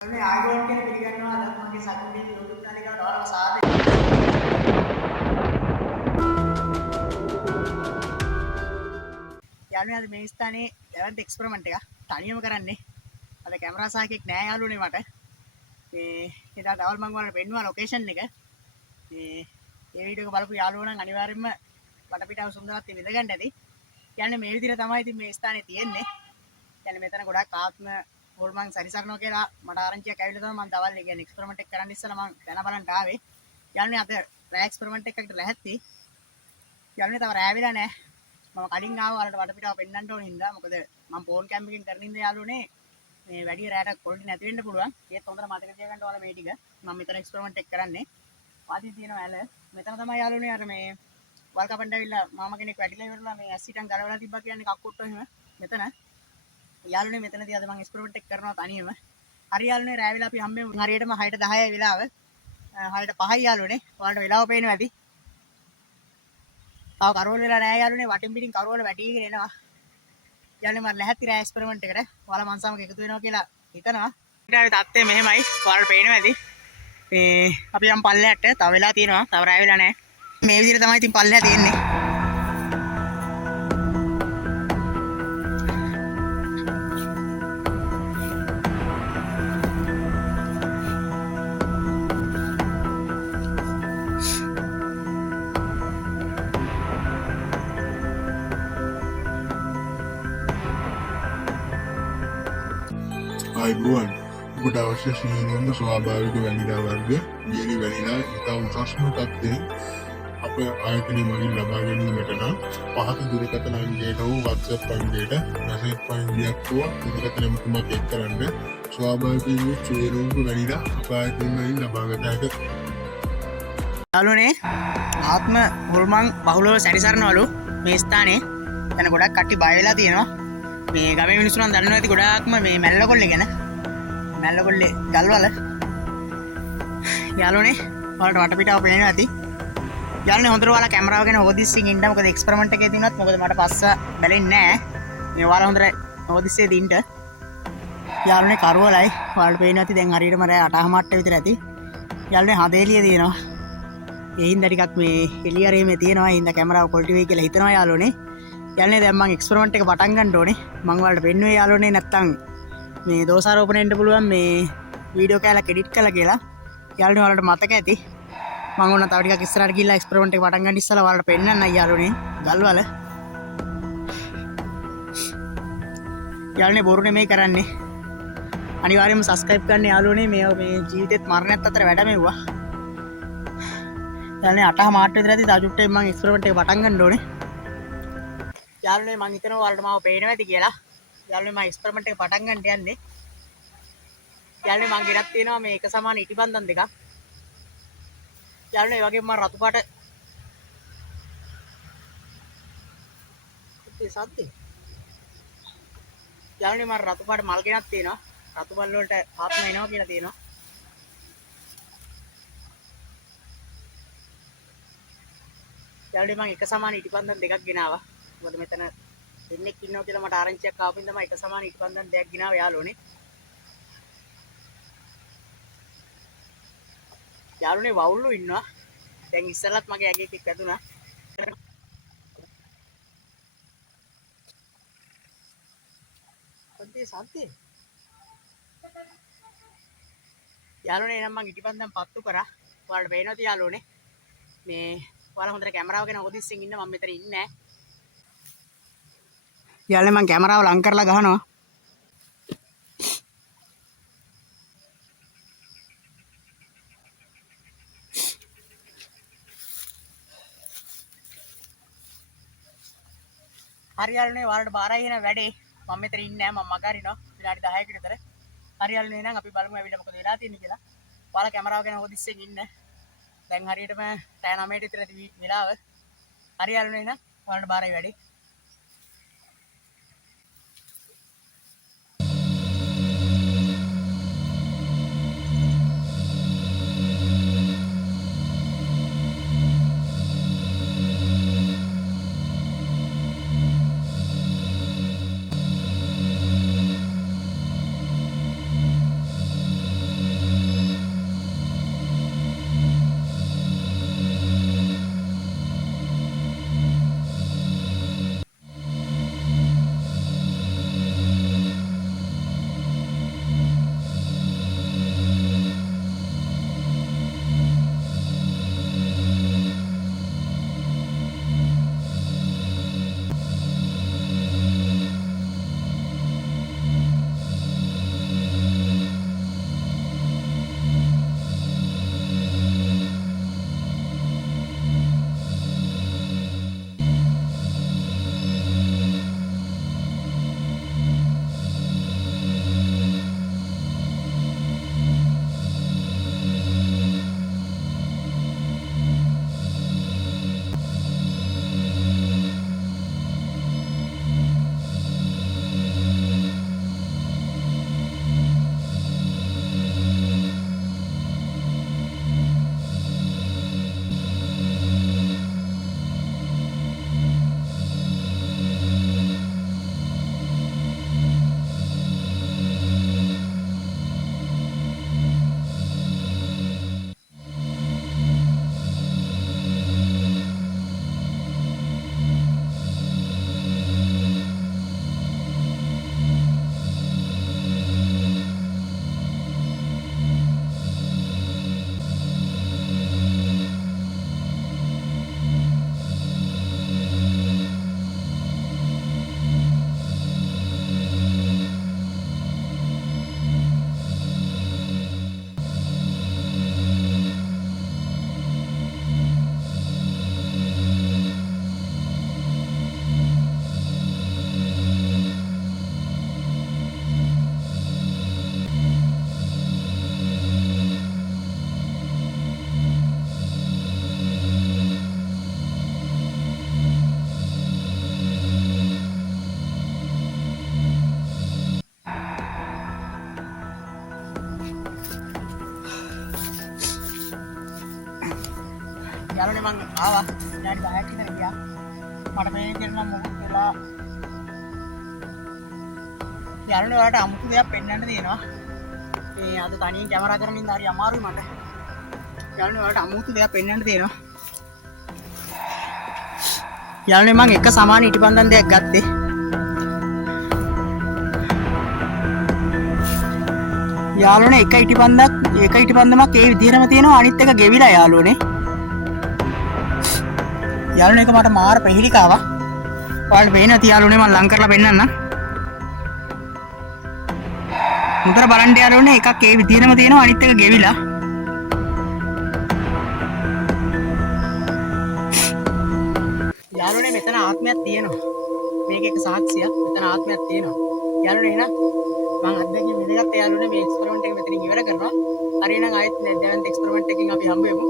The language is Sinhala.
මේ ආගමන කියන පිළිගන්නවා අද මගේ සතුටින් YouTube channel එකට ඔයාලව සාදරයෙන් යන්නේ අද මේ ස්ථානයේ දැවන්ත එක්ස්පෙරිමන්ට් එක තනියම කරන්නේ. අද කැමරා සායකෙක් නෑ යාළුවනේ මට. මේ එදා දවල් මම ඔයාලට පෙන්නුවා ලොකේෂන් එක. මේ වීඩියෝ එක බලපු යාළුවෝ නම් අනිවාර්යෙන්ම වටපිටාව සුන්දරත්වය විඳ ගන්න ඇති. කියන්නේ මේ විදිහට තමයි ඉතින් මේ ස්ථානේ තියෙන්නේ. කියන්නේ මෙතන ගොඩක් ආත්ම හොල්මන් සැරිසරනවා කියලා මට ආරංචියක් ඇවිල්ලා තමයි මම දවල් කියන්නේ එක්ස්පෙරිමන්ට් එක කරන්න ඉස්සෙල්ලා මම දැන බලන්න ආවේ. යන්නේ අද රෑ එක්ස්පෙරිමන්ට් එකකට ලැහැත්ති. යන්නේ තව රෑ වෙලා නැහැ. මම කලින් ආව වලට වටපිටාව පෙන්වන්න ඕන හින්දා මොකද මම ෆෝන් කැම් එකකින් කරන ඉඳ යාළුවනේ මේ වැඩි රෑට කොල්ටි නැති වෙන්න පුළුවන්. ඒත් හොඳට මතක තියාගන්න ඕන මේ ටික. මම මෙතන එක්ස්පෙරිමන්ට් එක කරන්නේ. වාදී තියෙනවා ඇල. මෙතන තමයි යාළුවනේ අර මේ වල් කපන්න ඇවිල්ලා මාමා කෙනෙක් වැටිලා ඉවරලා මේ ඇසිඩන් ගලවලා තිබ්බා කියන්නේ කක්කුට්ටෝ එහෙම මෙතන. යාළුවනේ මෙතනදී අද මම එක්ස්පෙරිමන්ට් එක කරනවා තනියම. හරි යාළුවනේ රෑ වෙලා අපි හම්බෙමු. හරියටම 6ට 10යි වෙලාව. 6ට 5යි යාළුවනේ. ඔයාලට වෙලාව පේනවා ඇති. තාම කරවල වෙලා නැහැ යාළුවනේ. වටින් පිටින් කරවල වැටිගෙන එනවා. යාළුවනේ මම ලැහැත්ති රෑ එක්ස්පෙරිමන්ට් එකට. ඔයාලා මං සමග එකතු වෙනවා කියලා හිතනවා. ඊට තත්ත්වය මෙහෙමයි. ඔයාලට පේනවා ඇති. මේ අපි යම් පල්ලයට තව වෙලා තියෙනවා. තව රෑ වෙලා නැහැ. මේ විදිහට තමයි ඉතින් පල්ලෙහා තියෙන්නේ. අයිබුවන් ඔබට අවශ්‍ය සිහිනොන්ද ස්වාභාවික වැනිලා වර්ග ජෙලි වැනිලා ඉතා උසස්ම තත්ත්වයෙන් අප ආයතනය මගින් ලබා ගැනීමට නම් පහත දුරකථන අංකයට හෝ WhatsApp අංකයට මැසේජ් පයින්ඩියක් හෝ දුරකථන ඇමතුමක් එක් කරන්න ස්වාභාවික සුවේරුම්පු වැනිලා අප ආයතනය මගින් ලබාගත හැක. යාළුවනේ ආත්ම හොල්මන් බහුලව සැරිසරනවලු මේ ස්ථානේ. දැන් ගොඩක් කට්ටිය බය වෙලා තියෙනවා. මේ ගමේ මිනිස්සු නම් දන්නවා ඇති ගොඩාක්ම මේ මැල්ලකොල්ලේ ගැන. මැල්ලකොල්ලේ ගල්වල. යාළුවනේ ඔයාලට වටපිටාව පේනවා ඇති. යාළුවනේ හොඳට ඔයාලා කැමරාව ගැන හොදිස්සින් ඉන්න. මොකද එක්ස්පෙරිමන්ට් එකේ දිනුවත් මොකද මට පස්ස බැලෙන්නේ නැහැ. මේ ඔයාලා හොඳට හොදිස්සේ දින්න. යාළුවනේ කරවලයි. ඔයාලට පේනවා ඇති දැන් හරියටම රෑ 8:00 විතර ඇති. යාළුවනේ හදේලිය තියෙනවා. ඒ හින්දා ටිකක් මේ එළියරේ තියෙනවා. ඒ හින්දා කැමරාව ක්වොලිටි වෙයි කියලා හිතනවා යාළුවනේ. යන්නේ දැන් මම එක්ස්පෙරිමන්ට් එක පටන් ගන්න ඕනේ. මම ඔයාලට පෙන්නුවේ යාළුවනේ නැත්තම් මේ දෝෂාරෝපණය වෙන්න පුළුවන් මේ වීඩියෝ කෑල්ලක් එඩිට් කළා කියලා. යාළුවනේ ඔයාලට මතක ඇති. මම ඕන තව ටිකක් ඉස්සරහට ගිහිල්ලා එක්ස්පෙරිමන්ට් එක පටන් ගන්න ඉස්සලා ඔයාලට පෙන්නන්න යාළුවනේ ගල්වල. යාළුවනේ බොරු නෙමෙයි කරන්නේ. අනිවාර්යයෙන්ම සබ්ස්ක්‍රයිබ් කරන්න යාළුවනේ. මේ ජීවිතේත් මරණයත් අතර වැඩ මෙව්වා. යාළුවනේ 8:00 විතරදී තා චුට්ටෙන් මම එක්ස්පෙරිමන්ට් එක පටන් ගන්න ඕනේ. යාළුවනේ මං හිතනවා ඔයාලට මාව පේනවා ඇති කියලා. යාළුවනේ මම එක්ස්පෙරිමන්ට් එක පටන් ගන්න යන්නේ. යාළුවනේ මං ගෙනත් තියෙනවා මේ එක සමාන ඉටිබන්ධන් දෙකක්. යාළුවනේ ඒ වගේම මම රතු පාට ඉතින් සද්දේ. යාළුවනේ මම රතු පාට මල් ගෙනත් තියෙනවා. රතු බල් වලට ආත්ම එනවා කියලා තියෙනවා. යාළුවනේ මම එක සමාන ඉටිබන්ධන් දෙකක් ගෙනාවා. මොකද මෙතන දෙන්නෙක් ඉන්නවා කියලා මට ආරංචියක් ආපින් තමයි එක සමාන ඉටිබන්ධන් දෙකක් ගෙනාව යාළුවනේ. යාළුවනේ වවුල්ලු ඉන්නවා. දැන් ඉස්සෙල්ලත් මගේ ඇගේ එකක් වැදුනා. කොන්දේ සද්දේ. යාළුවනේ එහෙනම් මං ඉටිබන්ධන් පත්තු කරා. ඔයාලට පේනවද යාළුවනේ? මේ ඔයාලා හොඳට කැමරාව ගැන හොදිස්සින් ඉන්න. මම මෙතන ඉන්නේ නැහැ. යාළුවනේ මං කැමරාව ලං කරලා ගහනවා. හරි යාළුවනේ ඔයාලට බාරයි එන වැඩේ. මම මෙතන ඉන්නේ නැහැ. මම මග හරිනවා. විනාඩි 10කට විතර. හරි යාළුවනේ එහෙනම් අපි බලමු ඇවිල්ලා මොකද වෙලා තියෙන්නේ කියලා. ඔයාලා කැමරාව ගැන හොදිස්සින් ඉන්න. දැන් හරියටම රෑ 9ට විතර වෙලාව. හරි යාළුවනේ එහෙනම් ඔයාලට බාරයි වැඩේ. යාළුවනේ මං ආවා විනාඩි 10ක් විතර ගියා මට මේ විදිහට නම් මොකද වෙලා යාළුවනේ ඔයාලට අමුතු දෙයක් පෙන්වන්න තියෙනවා මේ අද තනියෙන් කැමරා කරමින් ඉඳලා හරි අමාරුයි මට යාළුවනේ ඔයාලට අමුතු දෙයක් පෙන්වන්න තියෙනවා යාළුවනේ මං එක සමාන ඉටිපන්දම් දෙයක් ගත්තේ යාළුවනේ එක ඉටිපන්දමක් ඒ විදිහටම තියෙනවා අනිත් එක ගෙවිලා යාළුවනේ යාළුවනේ එක මට මාර ප්‍රහේලිකාවක් ඔයාලට පේන ඇති යාළුවනේ මම ලං කරලා පෙන්නන්නම් මුතර බලන්න යාළුවනේ එකක් ඒ විදිහටම තියෙනවා අනිත් එක ගෙවිලා යාළුවනේ මෙතන ආත්මයක් තියෙනවා මේක එක සාක්ෂියක් මෙතන ආත්මයක් තියෙනවා යාළුවනේ එහෙනම් මම අත්දැකීම් විඳගත්ත යාළුවනේ මේ එක්ස්පෙරිමන්ට් එක මෙතනින් ඉවර කරනවා හරි එහෙනම් ආයෙත් දැවන්ත එක්ස්පෙරිමන්ට් එකකින් අපි හම්බ වෙමු